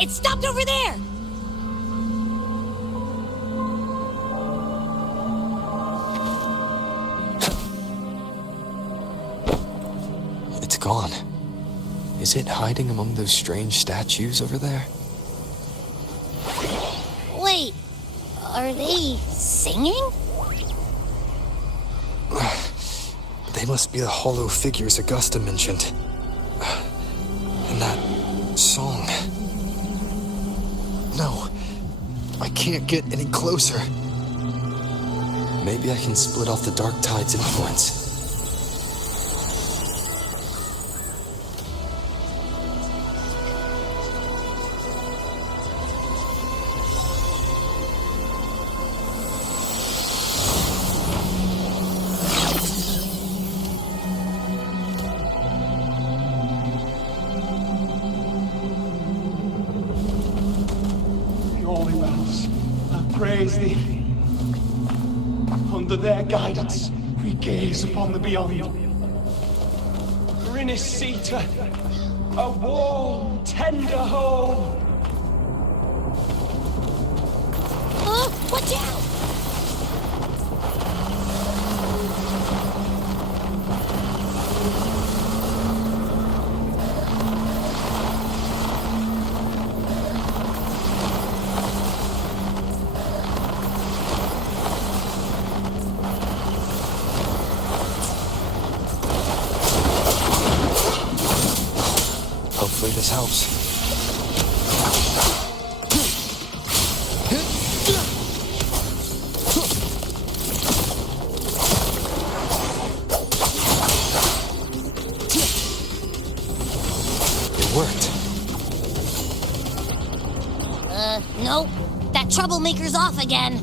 It stopped over there! It's gone. Is it hiding among those strange statues over there? Wait, are they singing? They must be the hollow figures Augusta mentioned. And that song. No, I can't get any closer. Maybe I can split off the Dark Tide's influence. Praise thee. Under their guidance, we gaze upon the beyond. Rinisita, a warm, tender home. Watch out! Hopefully this helps. It worked. Nope. That troublemaker's off again.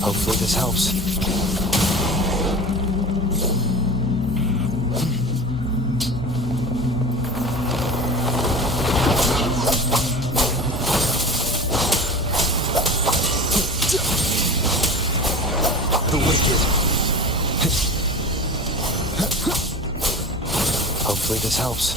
Hopefully this helps. The wicked. Hopefully this helps.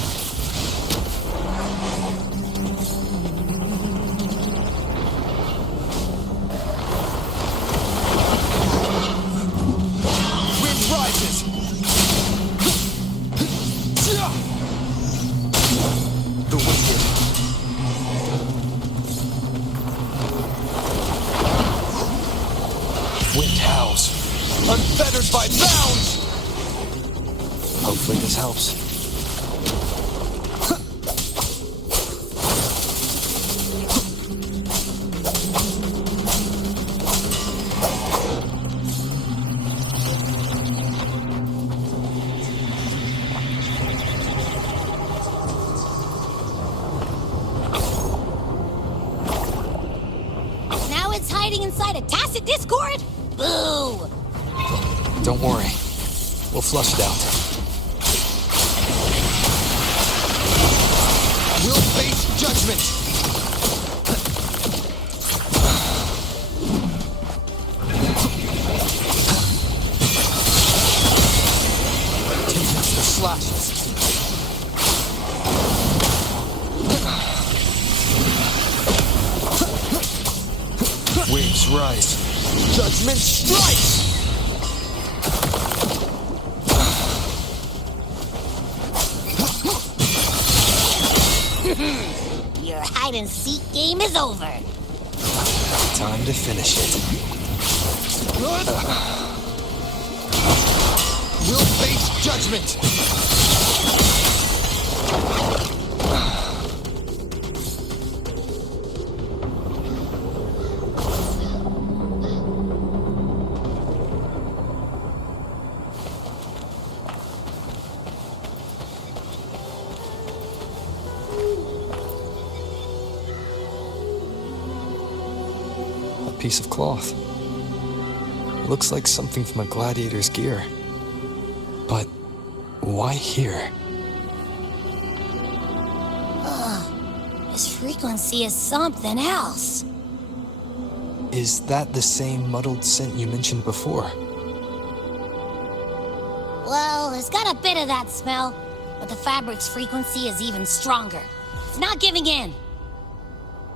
The wicked. Wind howls, unfettered by bounds. Hopefully this helps. Hiding inside a tacit discord? Boo! Don't worry. We'll flush it out. We'll face judgment! The slashes. Waves rise. Judgment strikes! Your hide-and-seek game is over. Time to finish it. We'll face judgment! Piece of cloth. Looks like something from a gladiator's gear. But why here? This frequency is something else. Is that the same muddled scent you mentioned before? Well, it's got a bit of that smell, but the fabric's frequency is even stronger. It's not giving in.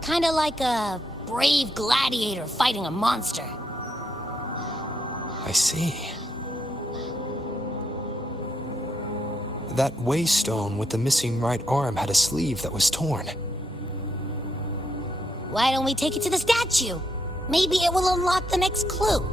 Kinda like a brave gladiator fighting a monster. I see. That waystone with the missing right arm had a sleeve that was torn. Why don't we take it to the statue? Maybe it will unlock the next clue.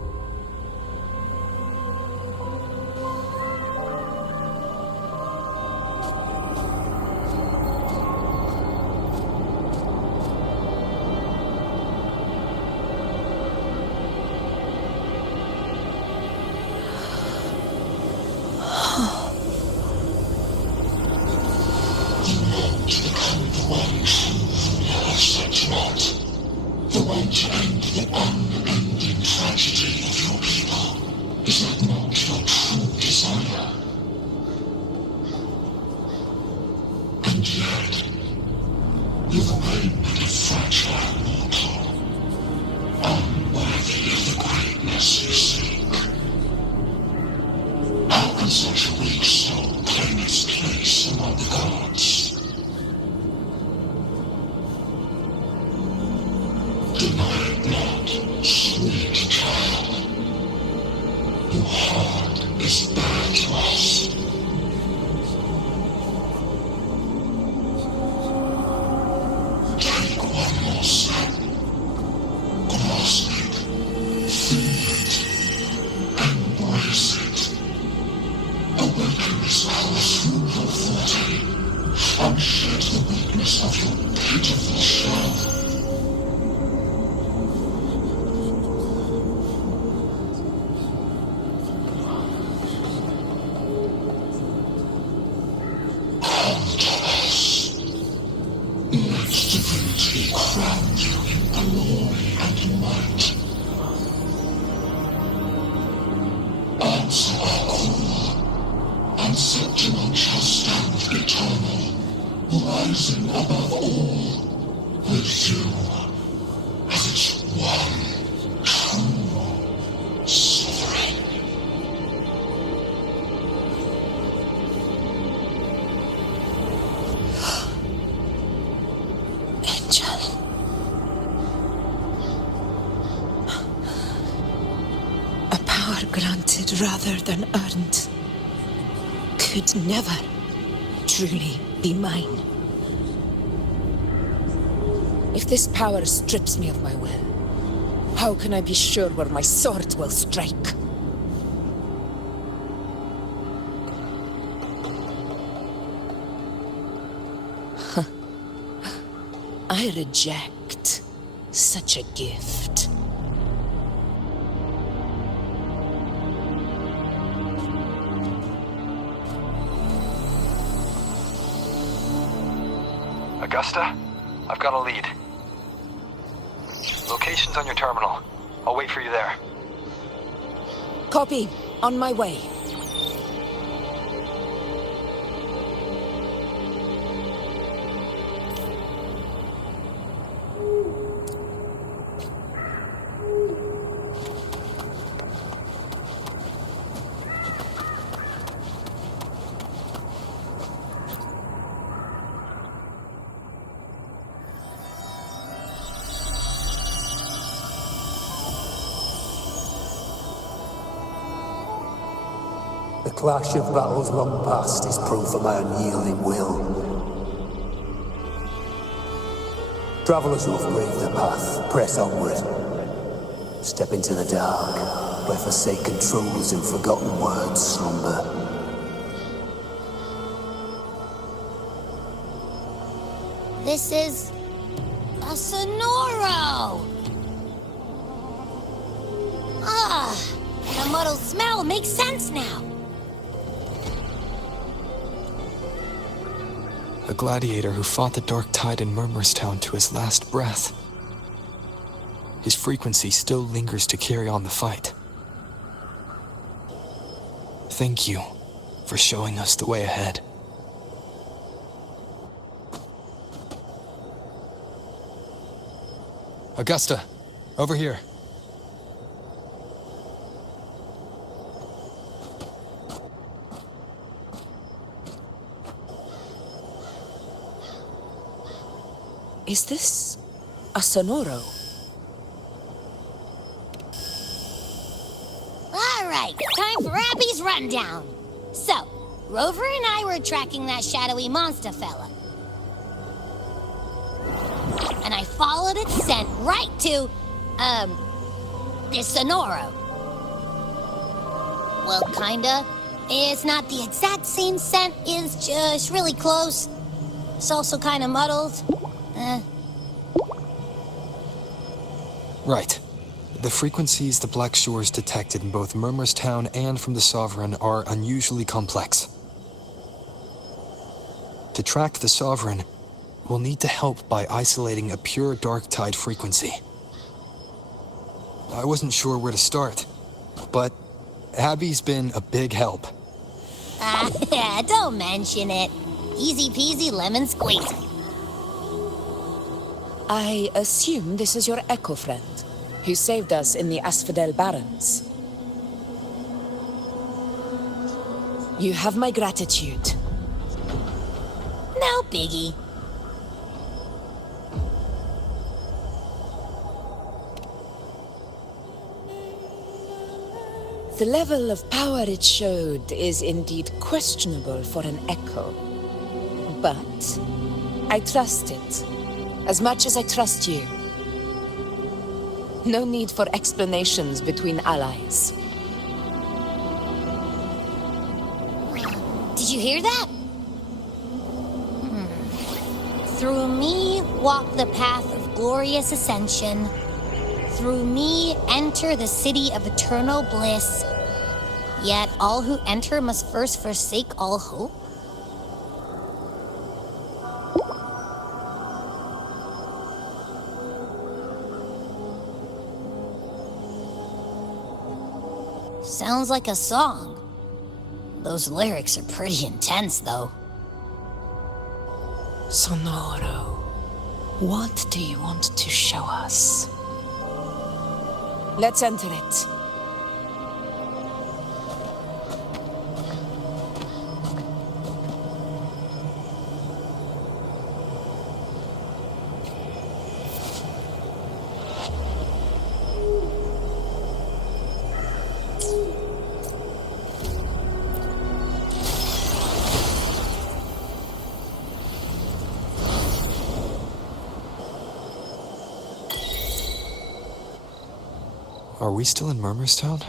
Granted rather than earned, could never truly be mine. If this power strips me of my will, how can I be sure where my sword will strike? I reject such a gift. Augusta, I've got a lead. Location's on your terminal. I'll wait for you there. Copy. On my way. The clash of battles long past is proof of my unyielding will. Travellers who have braved the path, press onward. Step into the dark, where forsaken truths and forgotten words slumber. This is a Sonoro! Ah, the muddled smell makes sense now. A gladiator who fought the dark tide in Murmurstown to his last breath. His frequency still lingers to carry on the fight. Thank you for showing us the way ahead. Augusta, over here. Is this a Sonoro? All right, time for Abby's rundown. So, Rover and I were tracking that shadowy monster fella. And I followed its scent right to, this Sonoro. Well, kinda. It's not the exact same scent, it's just really close. It's also kinda muddled. Right. The frequencies the Black Shores detected in both Murmurstown and from the Sovereign are unusually complex. To track the Sovereign, we'll need to help by isolating a pure dark tide frequency. I wasn't sure where to start, but Abby's been a big help. Yeah, don't mention it. Easy peasy lemon squeezy. I assume this is your Echo friend, who saved us in the Asphodel Barrens. You have my gratitude. No biggie. The level of power it showed is indeed questionable for an Echo. But I trust it, as much as I trust you. No need for explanations between allies. Did you hear that? Through me walk the path of glorious ascension. Through me enter the city of eternal bliss. Yet all who enter must first forsake all hope. Sounds like a song. Those lyrics are pretty intense, though. Sonoro, what do you want to show us? Let's enter it. Are we still in Murmurstown?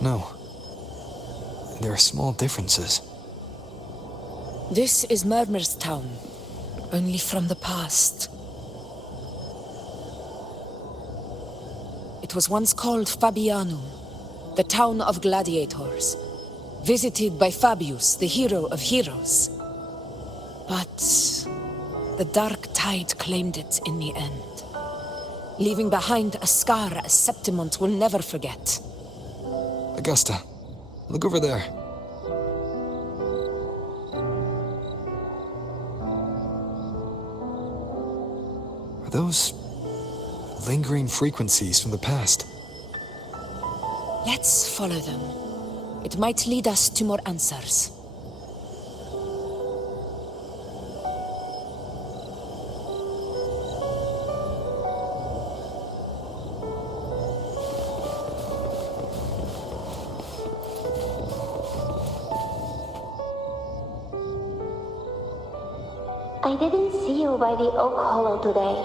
No. There are small differences. This is Murmurstown, only from the past. It was once called Fabianum, the town of gladiators, visited by Fabius, the hero of heroes. But the dark tide claimed it in the end, leaving behind a scar Septimont will never forget. Augusta, look over there. Are those lingering frequencies from the past? Let's follow them. It might lead us to more answers. I didn't see you by the Oak Hollow today.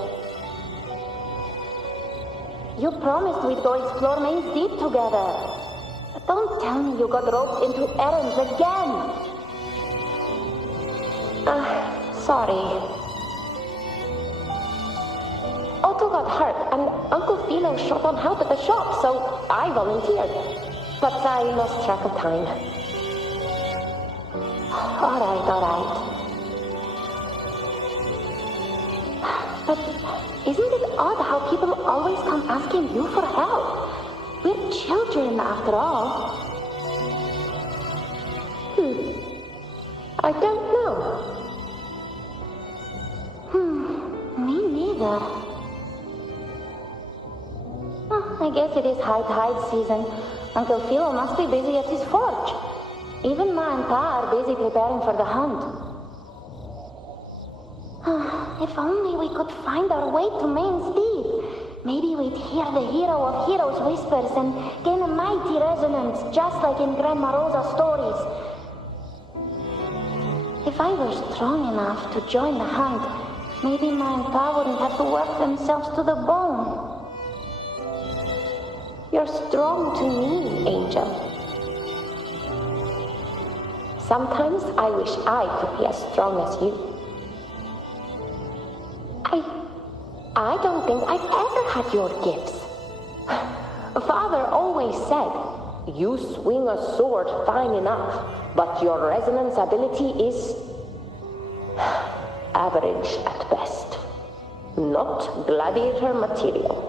You promised we'd go explore Main's Deep together. But don't tell me you got roped into errands again. Sorry. Otto got hurt, and Uncle Philo short on help at the shop, so I volunteered. But I lost track of time. All right. But isn't it odd how people always come asking you for help? We're children, after all. I don't know. Me neither. I guess it is high tide season. Uncle Philo must be busy at his forge. Even Ma and Pa are busy preparing for the hunt. If only we could find our way to Main's Deep. Maybe we'd hear the hero of heroes whispers and gain a mighty resonance, just like in Grandma Rosa's stories. If I were strong enough to join the hunt, maybe my and Pa wouldn't have to work themselves to the bone. You're strong to me, Angel. Sometimes I wish I could be as strong as you. I don't think I've ever had your gifts. Father always said, you swing a sword fine enough, but your resonance ability is average at best. Not gladiator material.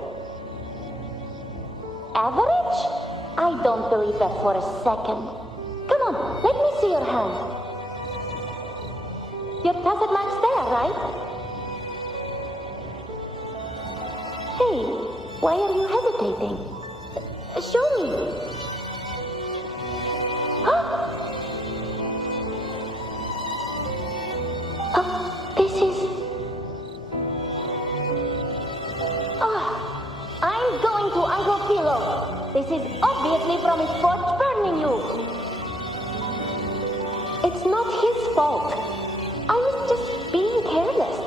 Average? I don't believe that for a second. Come on, let me see your hand. Your tacit mark's there, right? Hey, why are you hesitating? Show me. This is... I'm going to Uncle Philo. This is obviously from his forge burning you. It's not his fault. I was just being careless.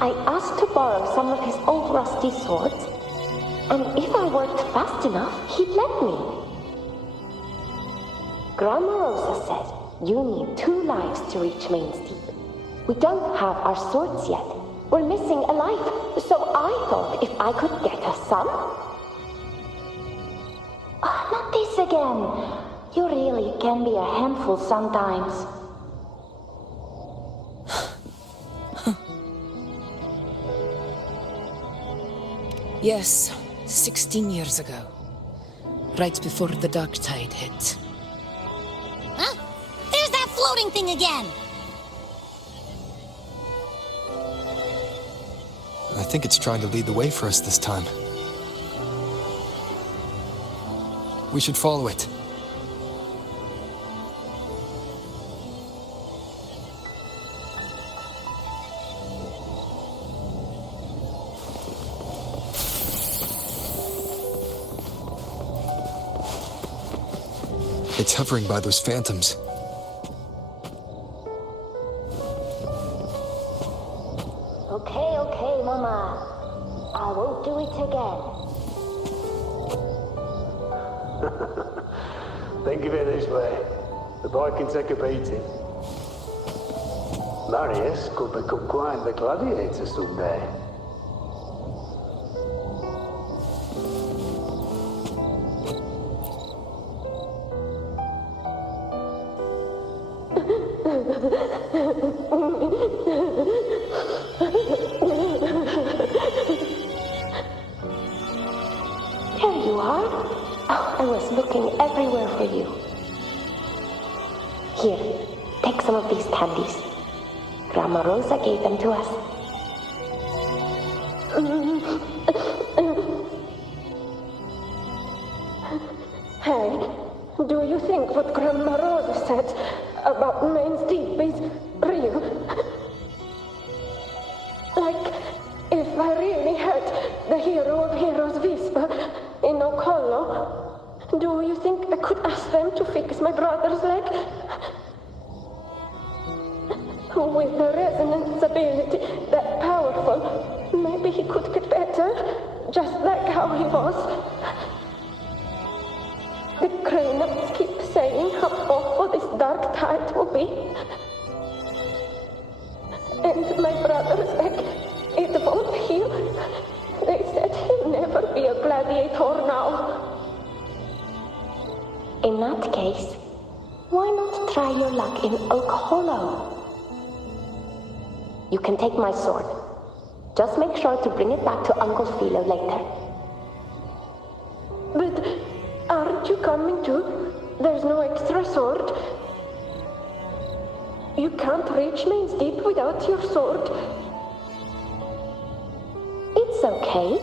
I asked to borrow some of his old rusty swords, and if I worked fast enough, he'd let me. Grandma Rosa said you need 2 lives to reach Main's Deep. We don't have our swords yet. We're missing a life, so I thought if I could get us some... not this again. You really can be a handful sometimes. Yes, 16 years ago. Right before the dark tide hit. Huh? There's that floating thing again! I think it's trying to lead the way for us this time. We should follow it. It's hovering by those phantoms. Okay, Mama. I won't do it again. Think of it this way. The boy can take a beating. Marius could become quite the gladiator someday. There you are. Oh, I was looking everywhere for you. Here, take some of these candies. Grandma Rosa gave them to us. Hey, do you think what Grandma Rosa said about Main's Deep is real? Like, if I really had the hero of heroes whisper in Oak Hollow, do you think I could ask them to fix my brother's leg? With a resonance ability that powerful, maybe he could get better, just like how he was. The grown-ups keep saying how awful this dark tide will be. And my brother's leg, it won't heal. They said he'll never be a gladiator now. In that case, why not try your luck in Oak Hollow? You can take my sword. Just make sure to bring it back to Uncle Philo later. But aren't you coming too? There's no extra sword. You can't reach Main's Deep without your sword. It's okay.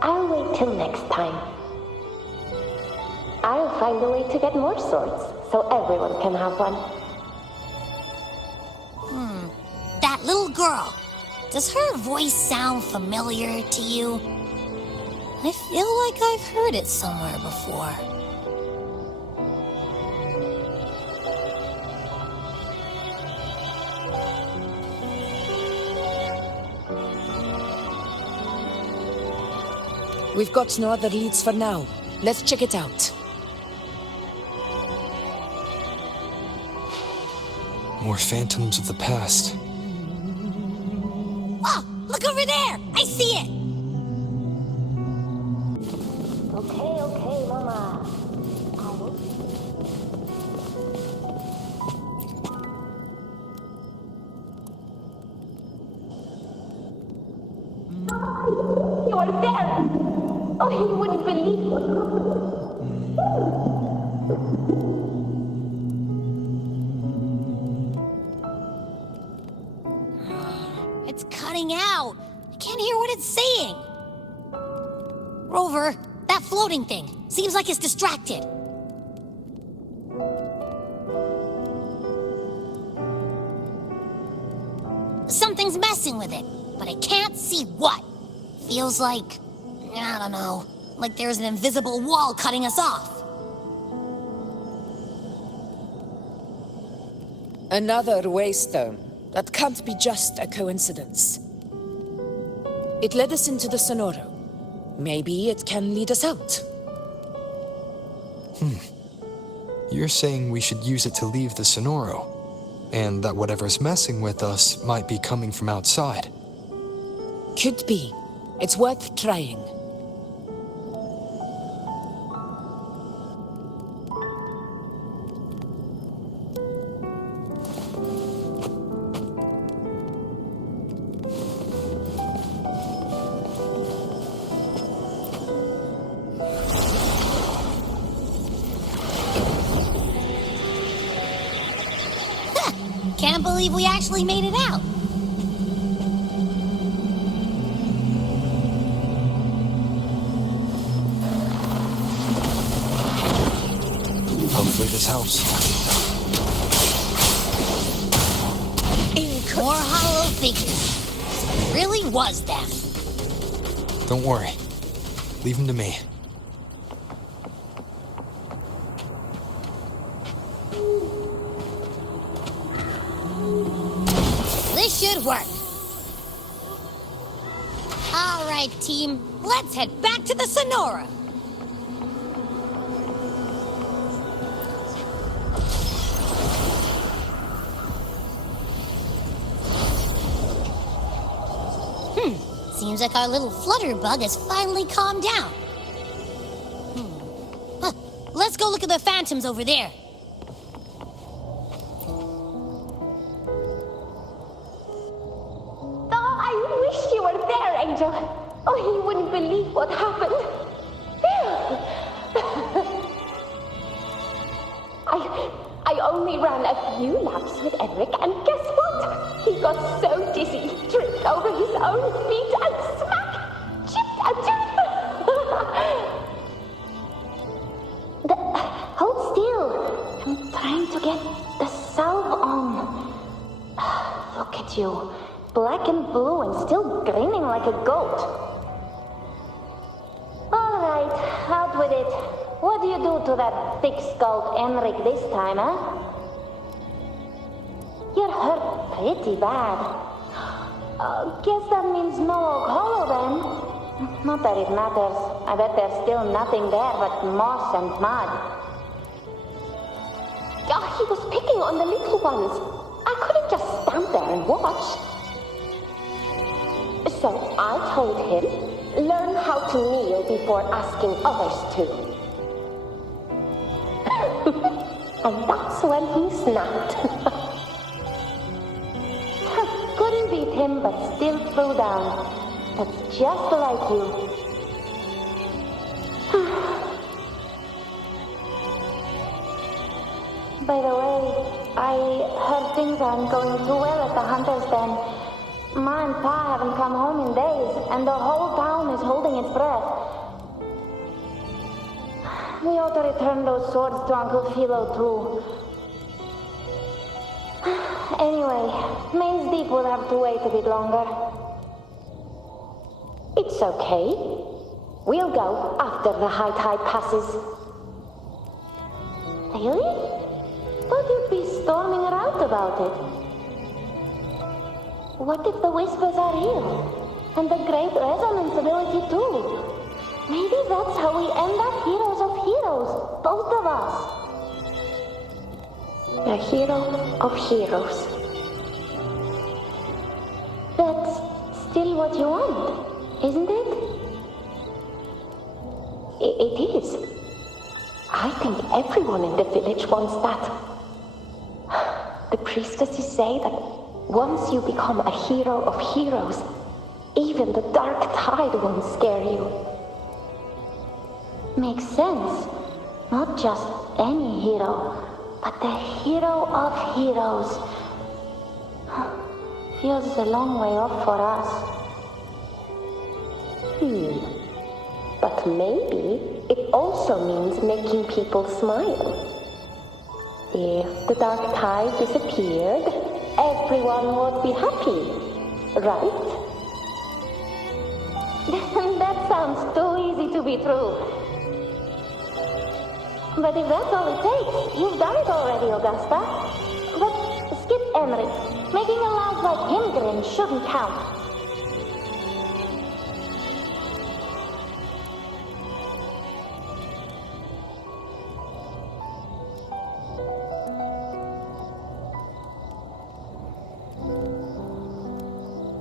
I'll wait till next time. I'll find a way to get more swords, so everyone can have one. That little girl. Does her voice sound familiar to you? I feel like I've heard it somewhere before. We've got no other leads for now. Let's check it out. More phantoms of the past. Oh, look over there! I see it! Okay, Mama. I will... You are there! Oh, he wouldn't believe It's cutting out. I can't hear what it's saying. Rover, that floating thing. Seems like it's distracted. Something's messing with it, but I can't see what. Feels like, I don't know, like there's an invisible wall cutting us off. Another waystone. That can't be just a coincidence. It led us into the Sonoro. Maybe it can lead us out. You're saying we should use it to leave the Sonoro, and that whatever's messing with us might be coming from outside. Could be. It's worth trying. Can't believe we actually made it out. Hopefully this helps. More hollow figures. It really was them. Don't worry. Leave them to me. This should work. All right, team. Let's head back to the Sonora. Seems like our little flutterbug has finally calmed down. Let's go look at the phantoms over there. Oh, I wish you were there, Angel. Oh, he wouldn't believe what happened. I only ran a few laps with Eric, and guess what? He got so dizzy, tripped over his own feet, and smack! Chipped a tooth! Hold still. I'm trying to get the salve on. Look at you. Black and blue and still grinning like a goat. All right, out with it. What do you do to that thick-skulled Enric this time, huh? You're hurt pretty bad. Guess that means no Oak Hollow then. Not that it matters. I bet there's still nothing there but moss and mud. Oh, he was picking on the little ones. I couldn't just stand there and watch. So I told him, learn how to kneel before asking others to. And that's when he snapped. Couldn't beat him, but still threw down. That's just like you. By the way, I heard things aren't going too well at the Hunter's Den. Ma and Pa haven't come home in days, and the whole town is holding its breath. We ought to return those swords to Uncle Philo, too. Anyway, Main's Deep will have to wait a bit longer. It's okay. We'll go after the high tide passes. Really? Thought you'd be storming around about it. What if the whispers are real? And the great resonance ability too? Maybe that's how we end up heroes of heroes, both of us. A hero of heroes. That's still what you want, isn't it? It is. I think everyone in the village wants that. The priestesses say that once you become a hero of heroes, even the dark tide won't scare you. Makes sense. Not just any hero, but the hero of heroes. Feels a long way off for us. But maybe it also means making people smile. If the dark tide disappeared, everyone would be happy, right? That sounds too easy to be true. But if that's all it takes, you've done it already, Augusta. But skip Emmerich. Making a lad like him grin shouldn't count.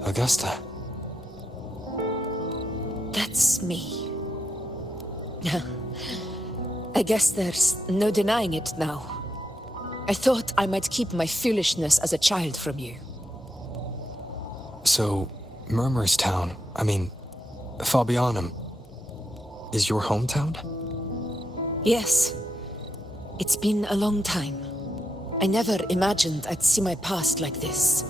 Augusta. That's me. I guess there's no denying it now. I thought I might keep my foolishness as a child from you. So, Murmurstown, Fabianum, is your hometown? Yes. It's been a long time. I never imagined I'd see my past like this.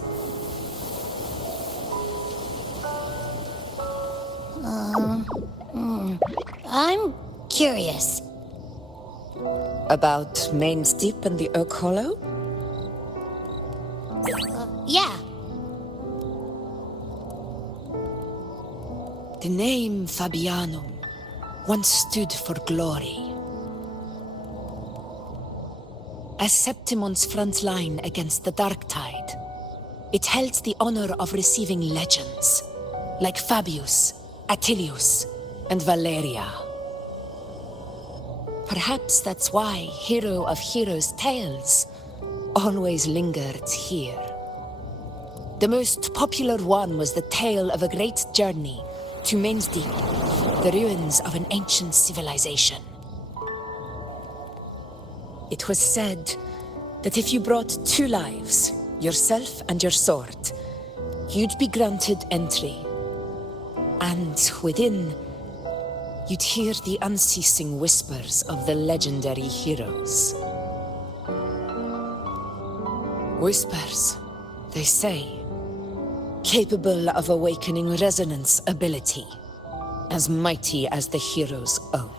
I'm curious. About Main's Deep and the Oak Hollow? Yeah. The name Fabianum once stood for glory. As Septimon's front line against the Dark Tide, it held the honor of receiving legends, like Fabius, Attilius, and Valeria. Perhaps that's why Hero of Heroes' tales always lingered here. The most popular one was the tale of a great journey to Main's Deep, the ruins of an ancient civilization. It was said that if you brought 2 lives, yourself and your sword, you'd be granted entry. And within, you'd hear the unceasing whispers of the legendary heroes. Whispers, they say, capable of awakening resonance ability, as mighty as the hero's own.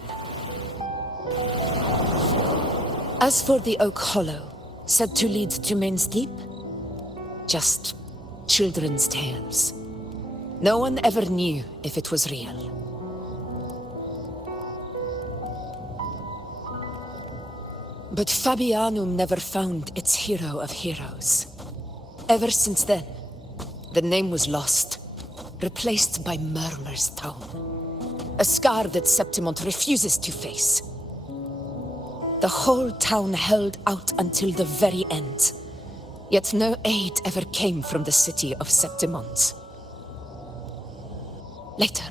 As for the Oak Hollow, said to lead to Main's Deep, just children's tales. No one ever knew if it was real. But Fabianum never found its hero of heroes. Ever since then, the name was lost, replaced by Murmurstown, a scar that Septimont refuses to face. The whole town held out until the very end, yet no aid ever came from the city of Septimont. Later,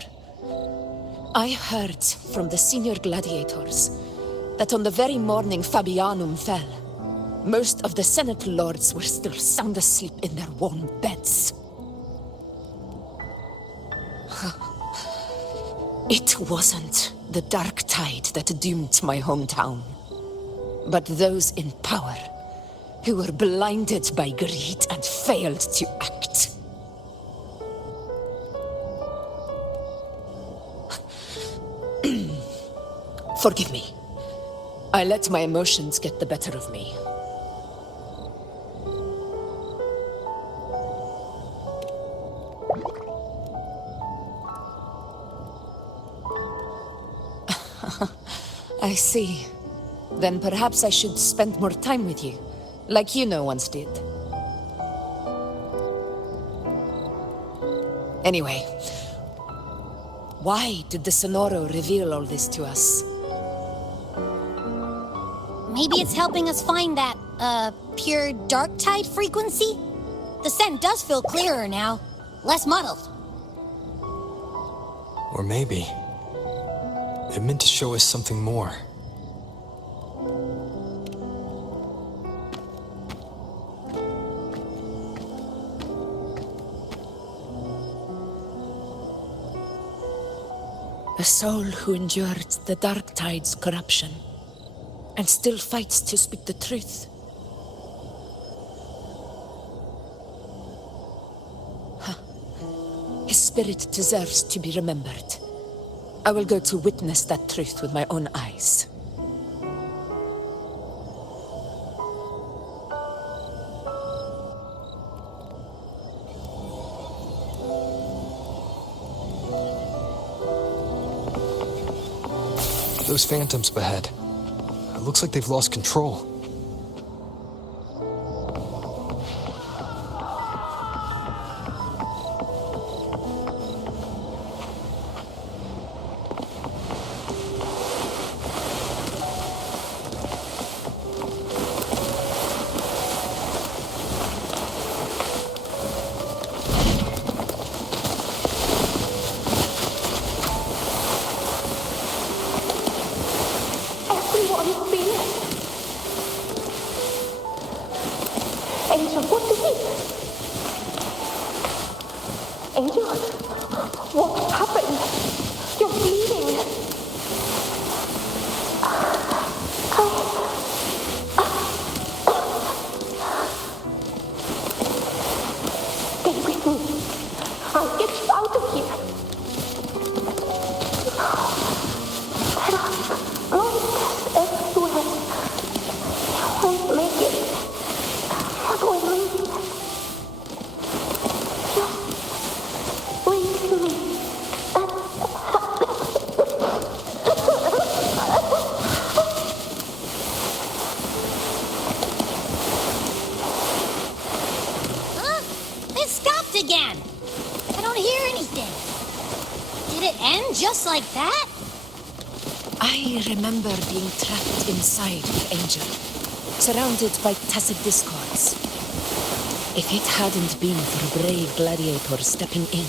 I heard from the senior gladiators that on the very morning Fabianum fell, most of the Senate lords were still sound asleep in their warm beds. It wasn't the Dark Tide that doomed my hometown, but those in power who were blinded by greed and failed to act. Forgive me. I let my emotions get the better of me. I see. Then perhaps I should spend more time with you, like Yuno once did. Anyway, why did the Sonoro reveal all this to us? Maybe it's helping us find that, pure dark tide frequency? The scent does feel clearer now, less muddled. Or maybe it meant to show us something more. A soul who endured the dark tide's corruption and still fights to speak the truth. His spirit deserves to be remembered. I will go to witness that truth with my own eyes. Those phantoms ahead. It looks like they've lost control. Angel, what is it? Angel, what happened? You're bleeding. Stay with me. I'll get you out of here. There are monsters everywhere. You won't make it. What will we do? Just leave me. Huh? It stopped again! I don't hear anything. Did it end just like that? I remember being trapped inside with Angel, surrounded by tacit discords. If it hadn't been for a brave gladiator stepping in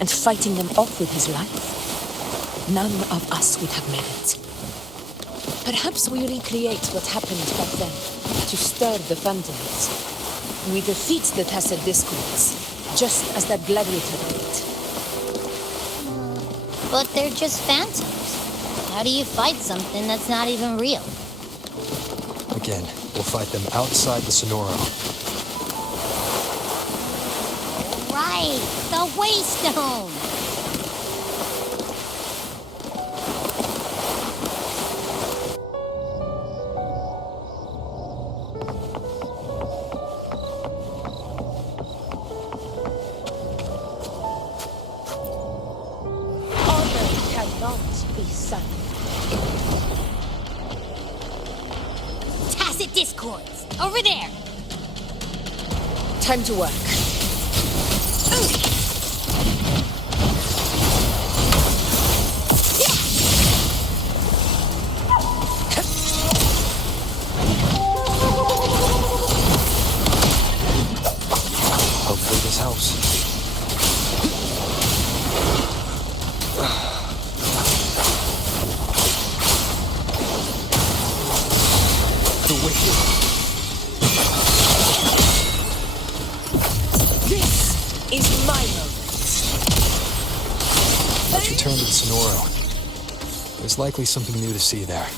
and fighting them off with his life, none of us would have made it. Perhaps we recreate what happened back then to stir the phantoms. We defeat the tacit discords, just as that gladiator did. But they're just phantoms. How do you fight something that's not even real? Again, we'll fight them outside the Sonoro. Right, the Waystone! Honor cannot be silent. Tacit discords! Over there! Time to work. Hopefully this helps. The wicked. This is my moment. Let's return to the Sonoro. There's likely something new to see there.